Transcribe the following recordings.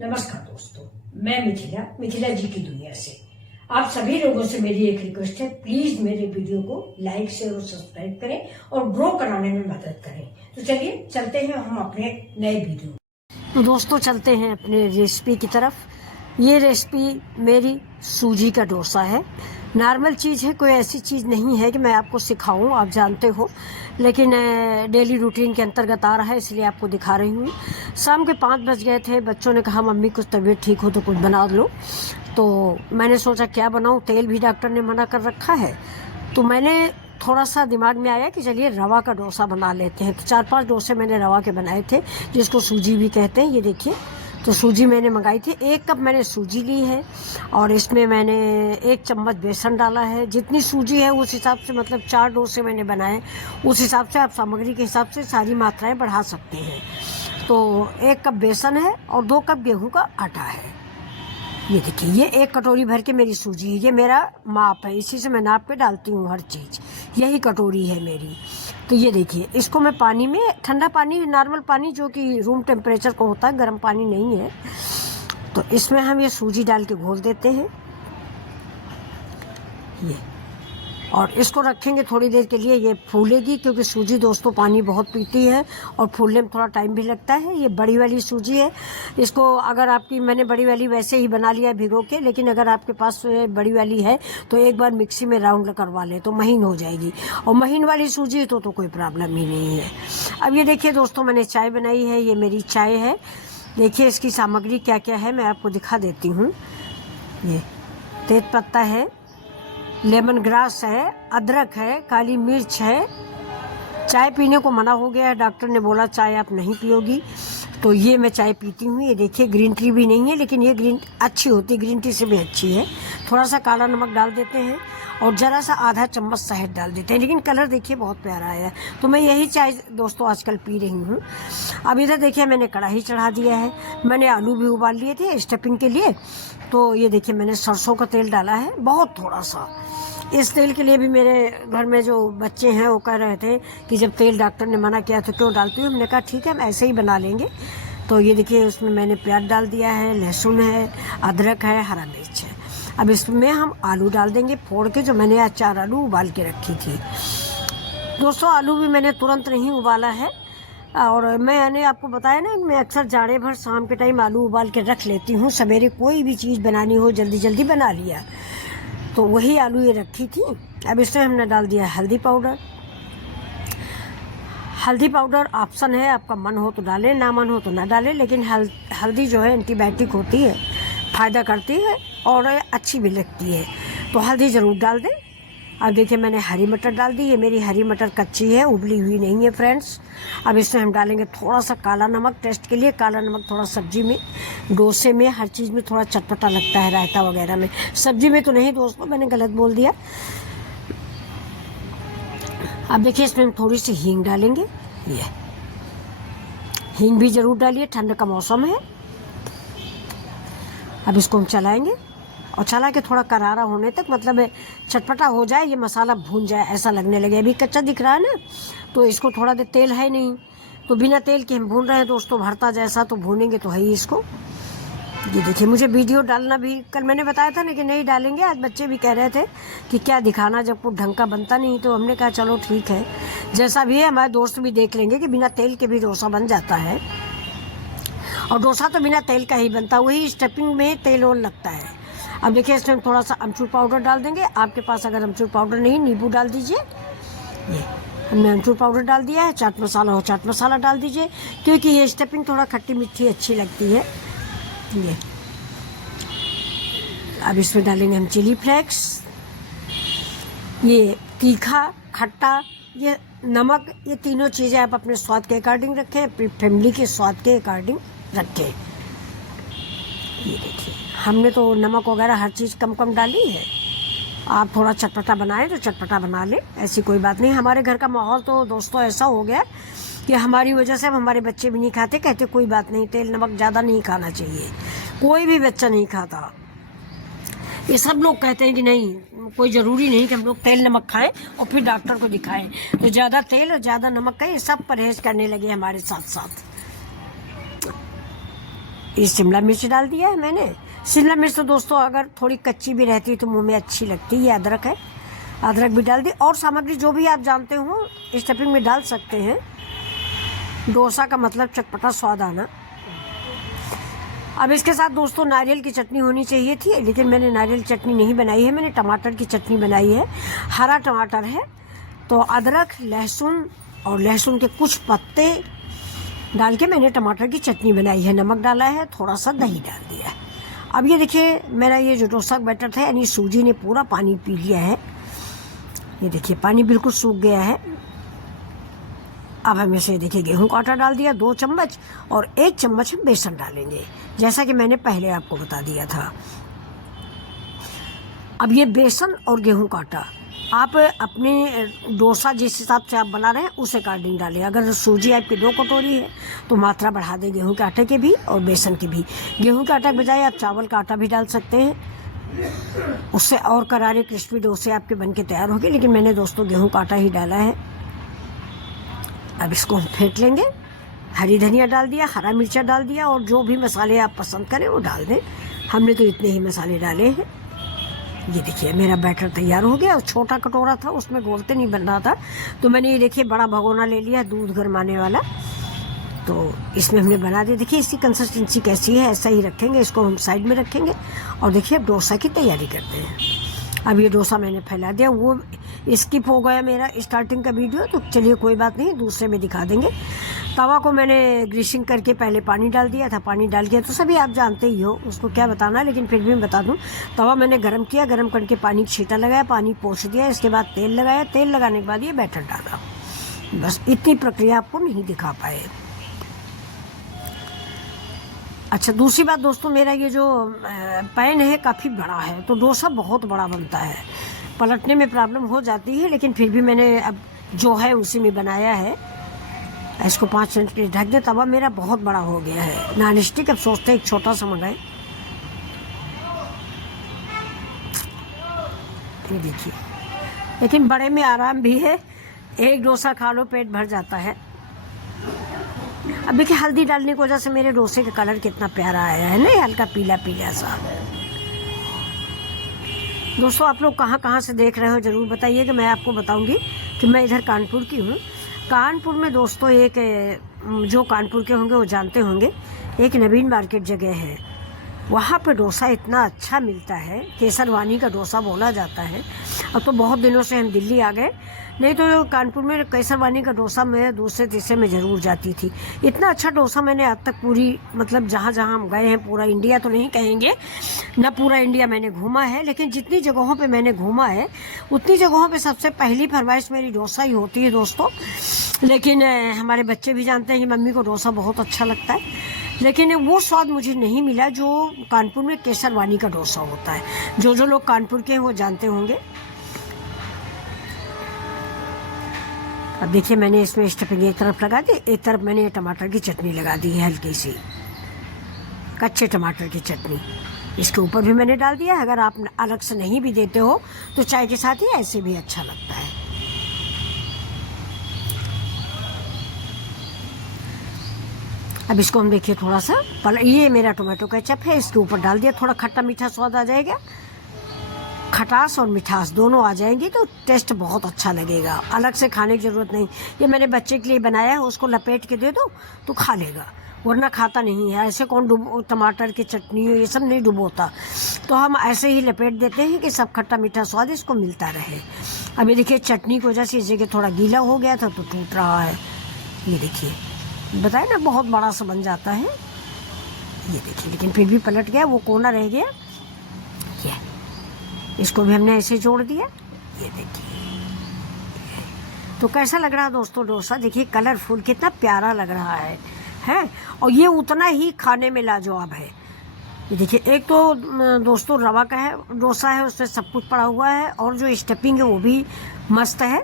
नमस्कार दोस्तों, मैं मिथिला जी की दुनिया से आप सभी लोगों से मेरी एक रिक्वेस्ट है, प्लीज मेरे वीडियो को लाइक शेयर और सब्सक्राइब करें और ग्रो कराने में मदद करें। तो चलिए चलते हैं हम अपने नए वीडियो। तो दोस्तों चलते हैं अपने रेसिपी की तरफ। ये रेसिपी मेरी सूजी का डोसा है। नॉर्मल चीज़ है, कोई ऐसी चीज़ नहीं है कि मैं आपको सिखाऊं, आप जानते हो, लेकिन डेली रूटीन के अंतर्गत आ रहा है इसलिए आपको दिखा रही हूँ। शाम के 5 बज गए थे, बच्चों ने कहा मम्मी कुछ तबीयत ठीक हो तो कुछ बना लो। तो मैंने सोचा क्या बनाऊँ, तेल भी डॉक्टर ने मना कर रखा है। तो मैंने थोड़ा सा दिमाग में आया कि चलिए रवा का डोसा बना लेते हैं। तो 4-5 डोसे मैंने रवा के बनाए थे, जिसको सूजी भी कहते हैं। ये देखिए, तो सूजी मैंने मंगाई थी। 1 कप मैंने सूजी ली है और इसमें मैंने 1 चम्मच बेसन डाला है। जितनी सूजी है उस हिसाब से, मतलब 4 डोसे मैंने बनाए, उस हिसाब से आप सामग्री के हिसाब से सारी मात्राएं बढ़ा सकते हैं। तो 1 कप बेसन है और 2 कप गेहूं का आटा है। ये देखिए, ये 1 कटोरी भर के मेरी सूजी है। ये मेरा माप है, इसी से मैं नाप के डालती हूँ हर चीज़। यही कटोरी है मेरी। तो ये देखिए, इसको मैं पानी में, ठंडा पानी, नॉर्मल पानी जो कि रूम टेम्परेचर का होता है, गर्म पानी नहीं है। तो इसमें हम ये सूजी डाल के घोल देते हैं ये, और इसको रखेंगे थोड़ी देर के लिए। ये फूलेगी क्योंकि सूजी दोस्तों पानी बहुत पीती है और फूलने में थोड़ा टाइम भी लगता है। ये बड़ी वाली सूजी है। इसको अगर आपकी, मैंने बड़ी वाली वैसे ही बना लिया भिगो के, लेकिन अगर आपके पास बड़ी वाली है तो एक बार मिक्सी में राउंड करवा ले तो महीन हो जाएगी। और महीन वाली सूजी तो कोई प्रॉब्लम ही नहीं है। अब ये देखिए दोस्तों, मैंने चाय बनाई है। ये मेरी चाय है। देखिए इसकी सामग्री क्या क्या है, मैं आपको दिखा देती हूँ। ये तेज पत्ता है, लेमन ग्रास है, अदरक है, काली मिर्च है। चाय पीने को मना हो गया है, डॉक्टर ने बोला चाय आप नहीं पियोगी। तो ये मैं चाय पीती हूँ। ये देखिए, ग्रीन टी भी नहीं है, लेकिन ये ग्रीन अच्छी होती है, ग्रीन टी से भी अच्छी है। थोड़ा सा काला नमक डाल देते हैं और ज़रा सा आधा चम्मच शहद डाल देते हैं। लेकिन कलर देखिए बहुत प्यारा है। तो मैं यही चाय दोस्तों आजकल पी रही हूँ। अब इधर देखिए, मैंने कढ़ाई चढ़ा दिया है। मैंने आलू भी उबाल लिए थे स्टफिंग के लिए। तो ये देखिए, मैंने सरसों का तेल डाला है, बहुत थोड़ा सा। इस तेल के लिए भी मेरे घर में जो बच्चे हैं वो कह रहे थे कि जब तेल डॉक्टर ने मना किया तो क्यों डालती हूँ। हमने कहा ठीक है, हम ऐसे ही बना लेंगे। तो ये देखिए, उसमें मैंने प्याज डाल दिया है, लहसुन है, अदरक है, हरा मिर्च है। अब इसमें हम आलू डाल देंगे फोड़ के, जो मैंने आज 4 आलू उबाल के रखी थी। दोस्तों आलू भी मैंने तुरंत नहीं उबाला है, और मैंने आपको बताया ना, मैं अक्सर जाड़े भर शाम के टाइम आलू उबाल के रख लेती हूँ। सवेरे कोई भी चीज़ बनानी हो जल्दी जल्दी बना लिया, तो वही आलू ये रखी थी। अब इसमें हमने डाल दिया हल्दी पाउडर। हल्दी पाउडर ऑप्शन है, आपका मन हो तो डालें, ना मन हो तो ना डालें। लेकिन हल्दी जो है एंटीबायोटिक होती है, फ़ायदा करती है और अच्छी भी लगती है, तो हल्दी ज़रूर डाल दें। अब देखिए, मैंने हरी मटर डाल दी। ये मेरी हरी मटर कच्ची है, उबली हुई नहीं है फ्रेंड्स। अब इसमें हम डालेंगे थोड़ा सा काला नमक टेस्ट के लिए। काला नमक थोड़ा सब्जी में, डोसे में, हर चीज़ में थोड़ा चटपटा लगता है, रायता वगैरह में। सब्जी में तो नहीं दोस्तों, मैंने गलत बोल दिया। अब देखिए, इसमें हम थोड़ी सी हींग डालेंगे। ये हींग भी ज़रूर डालिए, ठंड का मौसम है। अब इसको हम चलाएंगे और चला के थोड़ा करारा होने तक, मतलब चटपटा हो जाए, ये मसाला भून जाए, ऐसा लगने लगे। अभी कच्चा दिख रहा है ना, तो इसको थोड़ा देर, तेल है नहीं तो बिना तेल के हम भून रहे हैं दोस्तों, भरता जैसा। तो भूनेंगे तो है ही इसको। ये देखिए, मुझे वीडियो डालना भी, कल मैंने बताया था ना कि नहीं डालेंगे। आज बच्चे भी कह रहे थे कि क्या दिखाना जब कुछ ढंग का बनता नहीं। तो हमने कहा चलो ठीक है, जैसा भी है। हमारे दोस्त भी देख लेंगे कि बिना तेल के भी डोसा बन जाता है, और डोसा तो बिना तेल का ही बनता है, वही स्टफिंग में तेल और लगता है। अब देखिए, इसमें हम थोड़ा सा अमचूर पाउडर डाल देंगे। आपके पास अगर अमचूर पाउडर नहीं, नींबू डाल दीजिए। ये हमने अमचूर पाउडर डाल दिया है। चाट मसाला हो, चाट मसाला डाल दीजिए, क्योंकि ये स्टफिंग थोड़ा खट्टी मीठी अच्छी लगती है। ये अब इसमें डालेंगे हम चिली फ्लेक्स। ये तीखा, खट्टा, ये नमक, ये तीनों चीज़ें आप अपने स्वाद के अकॉर्डिंग रखें, अपनी फैमिली के स्वाद के अकॉर्डिंग रखें। ये देखिए, हमने तो नमक वगैरह हर चीज़ कम कम डाली है। आप थोड़ा चटपटा बनाएं तो चटपटा बना लें, ऐसी कोई बात नहीं। हमारे घर का माहौल तो दोस्तों ऐसा हो गया कि हमारी वजह से अब हमारे बच्चे भी नहीं खाते। कहते कोई बात नहीं, तेल नमक ज़्यादा नहीं खाना चाहिए। कोई भी बच्चा नहीं खाता। ये सब लोग कहते हैं कि नहीं, कोई ज़रूरी नहीं कि हम लोग तेल नमक खाएं और फिर डॉक्टर को दिखाएं। तो ज़्यादा तेल और ज़्यादा नमक का ये सब परहेज़ करने लगे हमारे साथ साथ। ये शिमला मिर्च डाल दिया है मैंने। शिमला मिर्च तो दोस्तों अगर थोड़ी कच्ची भी रहती है तो मुंह में अच्छी लगती है। ये अदरक है, अदरक भी डाल दी। और सामग्री जो भी आप जानते हो स्टफिंग में डाल सकते हैं। डोसा का मतलब चटपटा स्वाद आना। अब इसके साथ दोस्तों नारियल की चटनी होनी चाहिए थी, लेकिन मैंने नारियल चटनी नहीं बनाई है, मैंने टमाटर की चटनी बनाई है। हरा टमाटर है तो अदरक, लहसुन और लहसुन के कुछ पत्ते डाल के मैंने टमाटर की चटनी बनाई है। नमक डाला है, थोड़ा सा दही डाल दिया है। अब ये देखिए मेरा ये जो डोसा का बैटर था, यानी सूजी ने पूरा पानी पी लिया है। ये देखिए पानी बिल्कुल सूख गया है। अब हम इसे देखिए गेहूं का आटा डाल दिया 2 चम्मच और 1 चम्मच हम बेसन डालेंगे, जैसा कि मैंने पहले आपको बता दिया था। अब ये बेसन और गेहूं का आटा आप अपने डोसा जिस हिसाब से आप बना रहे हैं उस अकॉर्डिंग डालें। अगर सूजी आपकी 2 कटोरी है तो मात्रा बढ़ा दें गेहूं के आटे के भी और बेसन के भी। गेहूं के आटे के बजाय आप चावल का आटा भी डाल सकते हैं, उससे और करारे क्रिस्पी डोसे आपके बनके तैयार होंगे, लेकिन मैंने दोस्तों गेहूं का आटा ही डाला है। अब इसको हम फेंट लेंगे। हरी धनिया डाल दिया, हरा मिर्चा डाल दिया और जो भी मसाले आप पसंद करें वो डाल दें। हमने तो इतने ही मसाले डाले हैं। ये देखिए मेरा बैटर तैयार हो गया। और छोटा कटोरा था उसमें गोलते नहीं बन रहा था, तो मैंने ये देखिए बड़ा भगोना ले लिया दूध गरमाने वाला, तो इसमें हमने बना दिया। देखिए इसकी कंसिस्टेंसी कैसी है, ऐसा ही रखेंगे। इसको हम साइड में रखेंगे और देखिए अब डोसा की तैयारी करते हैं। अब ये डोसा मैंने फैला दिया। वो स्किप हो गया मेरा स्टार्टिंग का वीडियो, तो चलिए कोई बात नहीं, दूसरे में दिखा देंगे। तवा को मैंने ग्रीसिंग करके पहले पानी डाल दिया था। पानी डाल के तो सभी आप जानते ही हो, उसको क्या बताना, लेकिन फिर भी मैं बता दूं। तवा मैंने गर्म किया, गर्म करके पानी छींटा लगाया, पानी पोंछ दिया। इसके बाद तेल लगाया, तेल लगाने के बाद ये बैटर डाला। बस इतनी प्रक्रिया आपको नहीं दिखा पाए। अच्छा दूसरी बात दोस्तों, मेरा ये जो पैन है काफ़ी बड़ा है, तो डोसा बहुत बड़ा बनता है, पलटने में प्रॉब्लम हो जाती है, लेकिन फिर भी मैंने अब जो है उसी में बनाया है। इसको 5 मिनट के लिए ढक दे। तवा मेरा बहुत बड़ा हो गया है नॉन स्टिक, अब सोचते एक छोटा सा मंगाए। ये देखिए, लेकिन बड़े में आराम भी है, एक डोसा खा लो पेट भर जाता है। अब देखिए हल्दी डालने की वजह से मेरे डोसे का कलर कितना प्यारा आया है ना, हल्का पीला पीला सा। दोस्तों आप लोग कहाँ कहाँ से देख रहे हो ज़रूर बताइएगा, मैं आपको बताऊंगी कि मैं इधर कानपुर की हूँ। कानपुर में दोस्तों एक, जो कानपुर के होंगे वो जानते होंगे, एक नवीन मार्केट जगह है, वहाँ पे डोसा इतना अच्छा मिलता है, केसरवानी का डोसा बोला जाता है। अब तो बहुत दिनों से हम दिल्ली आ गए, नहीं तो कानपुर में केसरवानी का डोसा मैं दूसरे तीसरे में ज़रूर जाती थी। इतना अच्छा डोसा मैंने आज तक पूरी, मतलब जहाँ जहाँ हम गए हैं, पूरा इंडिया तो नहीं कहेंगे ना, पूरा इंडिया मैंने घूमा है, लेकिन जितनी जगहों पे मैंने घूमा है उतनी जगहों पे सबसे पहली फरमाइश मेरी डोसा ही होती है दोस्तों। लेकिन हमारे बच्चे भी जानते हैं कि मम्मी को डोसा बहुत अच्छा लगता है, लेकिन वो स्वाद मुझे नहीं मिला जो कानपुर में केसरवानी का डोसा होता है। जो लोग कानपुर के हैं वो जानते होंगे। अब देखिए मैंने इसमें स्टफिंग एक तरफ लगा दी, एक तरफ मैंने टमाटर की चटनी लगा दी है, हल्की सी कच्चे टमाटर की चटनी इसके ऊपर भी मैंने डाल दिया। अगर आप अलग से नहीं भी देते हो तो चाय के साथ ही ऐसे भी अच्छा लगता है। अब इसको हम देखिए थोड़ा सा ये मेरा टोमेटो केचप है, इसके ऊपर डाल दिया। थोड़ा खट्टा मीठा स्वाद आ जाएगा, खटास और मिठास दोनों आ जाएंगी तो टेस्ट बहुत अच्छा लगेगा। अलग से खाने की ज़रूरत नहीं, ये मैंने बच्चे के लिए बनाया है, उसको लपेट के दे दो तो खा लेगा, वरना खाता नहीं है। ऐसे कौन टमाटर की चटनी ये सब नहीं डुबोता, तो हम ऐसे ही लपेट देते हैं कि सब खट्टा मीठा स्वाद इसको मिलता रहे। अब ये देखिए चटनी की वजह से इस जगह थोड़ा गीला हो गया था तो टूट रहा है। ये देखिए बताया ना बहुत बड़ा सा बन जाता है। ये देखिए लेकिन फिर भी पलट गया, वो कोना रह गया। ये इसको भी हमने ऐसे जोड़ दिया। ये देखिए तो कैसा लग रहा है दोस्तों डोसा, देखिए कलरफुल कितना प्यारा लग रहा है और ये उतना ही खाने में लाजवाब है। ये देखिए एक तो दोस्तों रवा का है डोसा है, उसमें सब कुछ पड़ा हुआ है और जो स्टफिंग है वो भी मस्त है।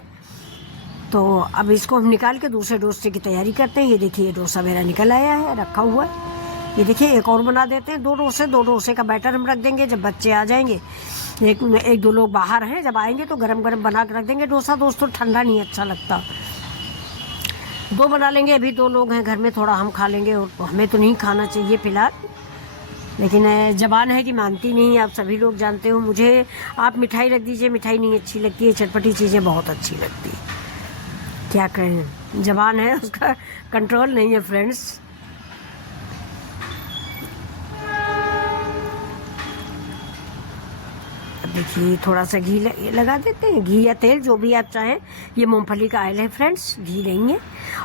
तो अब इसको हम निकाल के दूसरे डोसे की तैयारी करते हैं। ये देखिए ये डोसा मेरा निकल आया है, रखा हुआ है। ये देखिए एक और बना देते हैं, 2 डोसे का बैटर हम रख देंगे। जब बच्चे आ जाएंगे, एक दो लोग बाहर हैं, जब आएंगे तो गरम गरम बना के रख देंगे। डोसा दोस्तों ठंडा नहीं अच्छा लगता, 2 बना लेंगे, अभी 2 लोग हैं घर में, थोड़ा हम खा लेंगे और हमें तो नहीं खाना चाहिए फ़िलहाल, लेकिन ज़बान है कि मानती नहीं। आप सभी लोग जानते हो मुझे, आप मिठाई रख दीजिए, मिठाई नहीं अच्छी लगती है, चटपटी चीज़ें बहुत अच्छी लगती है। क्या करें, ज़बान है उसका कंट्रोल नहीं है फ्रेंड्स। अब देखिए थोड़ा सा घी लगा देते हैं, घी या तेल जो भी आप चाहें। ये मूंगफली का ऑयल है फ्रेंड्स, घी नहीं है।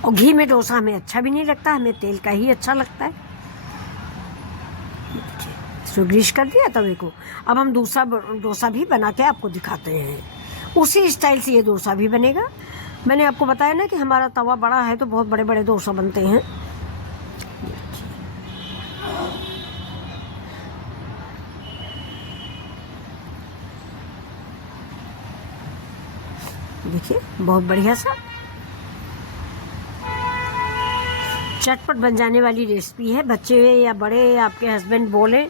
और घी में डोसा हमें अच्छा भी नहीं लगता, हमें तेल का ही अच्छा लगता है। इसको ग्रीस कर दिया तवे को। अब हम दूसरा डोसा भी बना के आपको दिखाते हैं, उसी स्टाइल से ये डोसा भी बनेगा। मैंने आपको बताया ना कि हमारा तवा बड़ा है तो बहुत बड़े बड़े डोसा बनते हैं। देखिए बहुत बढ़िया सा चटपट बन जाने वाली रेसिपी है। बच्चे या बड़े या आपके हस्बैंड बोले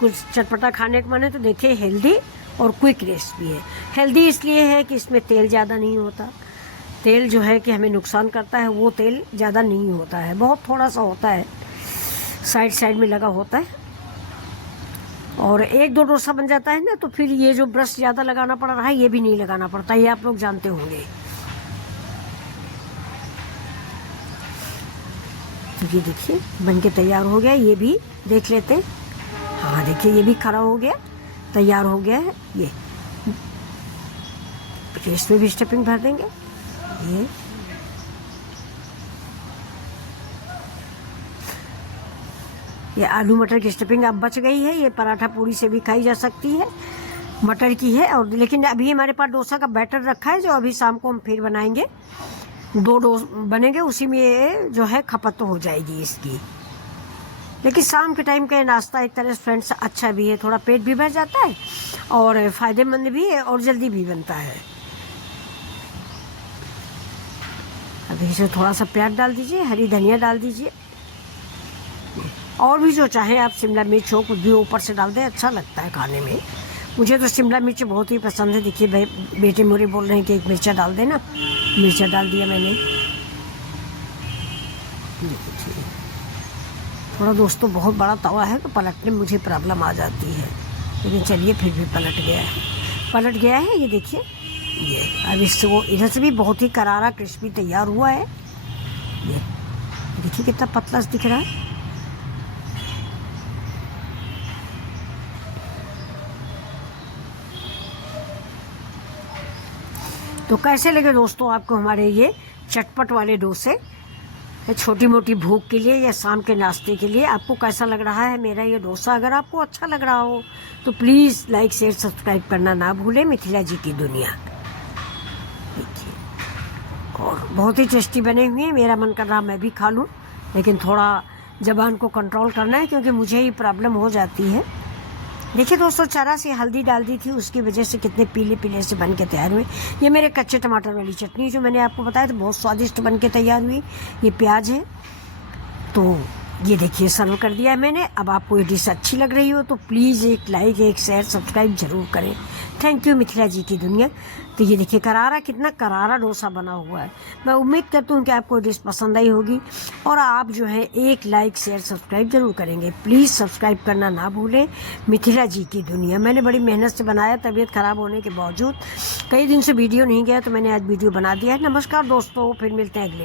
कुछ चटपटा खाने का मन है तो देखिए हेल्दी और क्विक रेसिपी है। हेल्दी इसलिए है कि इसमें तेल ज़्यादा नहीं होता। तेल जो है कि हमें नुकसान करता है वो तेल ज़्यादा नहीं होता है, बहुत थोड़ा सा होता है, साइड में लगा होता है। और 1-2 डोसा बन जाता है ना, तो फिर ये जो ब्रश ज़्यादा लगाना पड़ रहा है ये भी नहीं लगाना पड़ता, ये आप लोग जानते होंगे। तो ये देखिए बन के तैयार हो गया, ये भी देख लेते हैं। हाँ देखिए ये भी खड़ा हो गया, तैयार हो गया है। ये इसमें भी स्टफिंग भर देंगे। ये आलू मटर की स्टफिंग अब बच गई है। ये पराठा पूरी से भी खाई जा सकती है, मटर की है। और लेकिन अभी हमारे पास डोसा का बैटर रखा है जो अभी शाम को हम फिर बनाएंगे। 2 डोसा बनेंगे, उसी में ये जो है खपत हो जाएगी इसकी। लेकिन शाम के टाइम का नाश्ता एक तरह से फ्रेंड्स अच्छा भी है, थोड़ा पेट भी भर जाता है और फ़ायदेमंद भी है और जल्दी भी बनता है। अभी इसे थोड़ा सा प्याज डाल दीजिए, हरी धनिया डाल दीजिए, और भी जो चाहे आप शिमला मिर्च हो कुछ भी ऊपर से डाल दें, अच्छा लगता है खाने में। मुझे तो शिमला मिर्च बहुत ही पसंद है। देखिए भाई बेटे मेरे बोल रहे हैं कि एक मिर्चा डाल देना, मिर्चा डाल दिया मैंने। देखिए थोड़ा दोस्तों बहुत बड़ा तवा है तो पलटने में मुझे प्रॉब्लम आ जाती है, लेकिन चलिए फिर भी पलट गया है। ये देखिए ये अब इससे वो इधर से भी बहुत ही करारा क्रिस्पी तैयार हुआ है। ये देखिए कितना पतला दिख रहा है। तो कैसे लगे दोस्तों आपको हमारे ये चटपट वाले डोसे, छोटी मोटी भूख के लिए या शाम के नाश्ते के लिए? आपको कैसा लग रहा है मेरा ये डोसा? अगर आपको अच्छा लग रहा हो तो प्लीज़ लाइक शेयर सब्सक्राइब करना ना भूलें। मिथिला जी की दुनिया देखिए, और बहुत ही टेस्टी बने हुए हैं। मेरा मन कर रहा मैं भी खा लूँ, लेकिन थोड़ा ज़बान को कंट्रोल करना है क्योंकि मुझे ही प्रॉब्लम हो जाती है। देखिए दोस्तों चरा से हल्दी डाल दी थी, उसकी वजह से कितने पीले पीले से बन के तैयार हुए। ये मेरे कच्चे टमाटर वाली चटनी जो मैंने आपको बताया था, बहुत स्वादिष्ट बन के तैयार हुई। ये प्याज है, तो ये देखिए सर्व कर दिया है मैंने। अब आपको ये डिश अच्छी लग रही हो तो प्लीज़ एक लाइक, एक शेयर, सब्सक्राइब जरूर करें। थैंक यू मिथिला जी की दुनिया। तो ये देखिए करारा, कितना करारा डोसा बना हुआ है। मैं उम्मीद करती हूँ कि आपको डिश पसंद आई होगी और आप जो है एक लाइक शेयर सब्सक्राइब जरूर करेंगे। प्लीज़ सब्सक्राइब करना ना भूलें। मिथिला जी की दुनिया मैंने बड़ी मेहनत से बनाया, तबीयत ख़राब होने के बावजूद। कई दिन से वीडियो नहीं गया तो मैंने आज वीडियो बना दिया है। नमस्कार दोस्तों, फिर मिलते हैं अगले